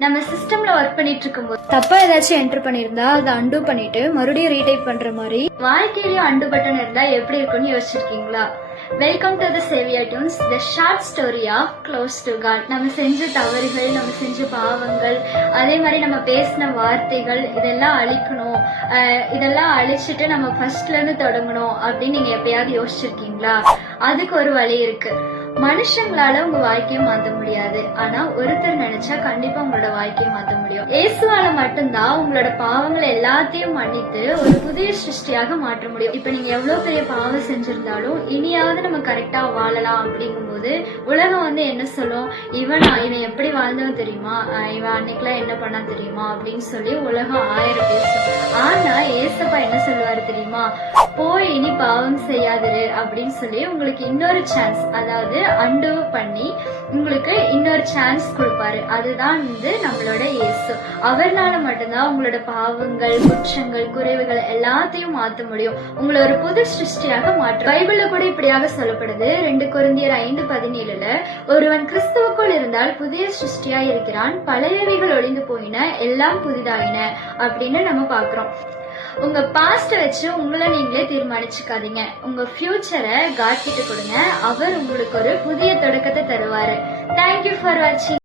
நம்ம சிஸ்டம்ல ஒர்க் பண்ணிட்டு இருக்கும்போது தப்பா ஏதாச்சும் என்டர் பண்ணிருந்தா அதை அன்டூ பண்ணிட்டு மறுபடியும் ரீடைப் பண்ற மாதிரி வாழ்க்கையிலயும் அன்டூ பட்டன் இருந்தா எப்படி இருக்கும்னு யோசிச்சிருக்கீங்களா? Welcome to the Xavier tunes, the short story of close to God. நம்ம செஞ்ச தவறுகள், நம்ம செஞ்ச பாவங்கள், அதே மாதிரி நம்ம பேசின வார்த்தைகள் இதெல்லாம் அழிக்கணும், இதெல்லாம் அழிச்சிட்டு நம்ம ஃபர்ஸ்ட்ல இருந்து தொடங்கணும் அப்படின்னு நீங்க எப்பயாவது யோசிச்சிருக்கீங்களா? அதுக்கு ஒரு வழி இருக்கு. மனுஷங்களால உங்க வாழ்க்கையை மாத்த முடியாது, ஆனா ஒருத்தர் நினைச்சா கண்டிப்பா உங்களோட வாழ்க்கையை மாத்த முடியும். இயேசுவால மட்டும்தான் உங்களோட பாவங்களை எல்லாத்தையும் மன்னித்து ஒரு புதிய சிருஷ்டியாக மாற்ற முடியும். இப்ப நீங்க எவ்வளவு பெரிய பாவம் செஞ்சிருந்தாலும் இனியாவது நம்ம கரெக்டா வாழலாம் அப்படிங்கும் போது உலகம் என்ன சொல்லும், இவன் எப்படி வாழ்ந்தவன் தெரியுமா, இவன் அன்னைக்கெல்லாம் என்ன பண்ணா தெரியுமா அப்படின்னு சொல்லி உலகம் 1000 பேசும். ஆனா ஏசப்பா என்ன சொல்லுவாரு தெரியுமா, போய் இனி பாவம் செய்யாதிரு அப்படின்னு சொல்லி உங்களுக்கு இன்னொரு சான்ஸ், அதாவது அன்டூ பண்ணி உங்களுக்கு இன்னொரு சான்ஸ் கொடுப்பாரு. அதுதான் நம்மளோட இயேசு. அவர்னால மட்டும்தான் உங்களோட பாவங்கள், குற்றங்கள், குறைவுகள் எல்லாத்தையும் மாற்ற முடியும், உங்களை ஒரு புது சிருஷ்டியாக மாற்ற. பைபிள்ல கூட இப்படியாக சொல்லப்படுது. 2 கொரிந்தியர் 5:17, ஒருவன் கிறிஸ்துவுக்குள் இருந்தால் புதிய சிருஷ்டியா இருக்கிறான், பழையவைகள் ஒளிந்து போயின, எல்லாம் புதிதாயின அப்படின்னு நம்ம பாக்குறோம். உங்க பாஸ்ட வச்சு உங்களை நீங்களே தீர்மானிச்சுக்காதீங்க. உங்க ஃபியூச்சரை காட் கிட்ட கொடுங்க, அவர் உங்களுக்கு ஒரு புதிய தொடக்கத்தை தருவாரு. தேங்க்யூ ஃபார் வாட்சிங்.